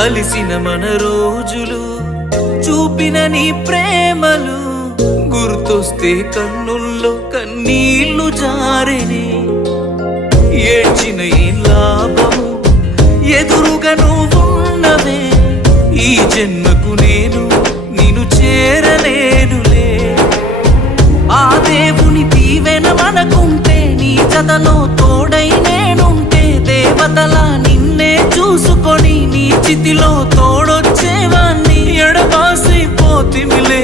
కలిసిన మన రోజులు చూపిన నీ ప్రేమలు గుర్తొస్తే కన్నుల్లో కన్నీళ్లు జారెనే ఏడ్చిన ఏం లాభము ఎదురుగా నువ్వున్నవే ఈ జన్మకు నేను నిన్ను చేరలేనులే ఆ దేవుని దీవెన మనకుంటే నీ జతలో తోడై నేనుంటే దేవతలా నిన్నే చూసుకొని నీ చితిలో తోడొచ్చేవాణ్ణి ఎడబాసి పోతిమిలే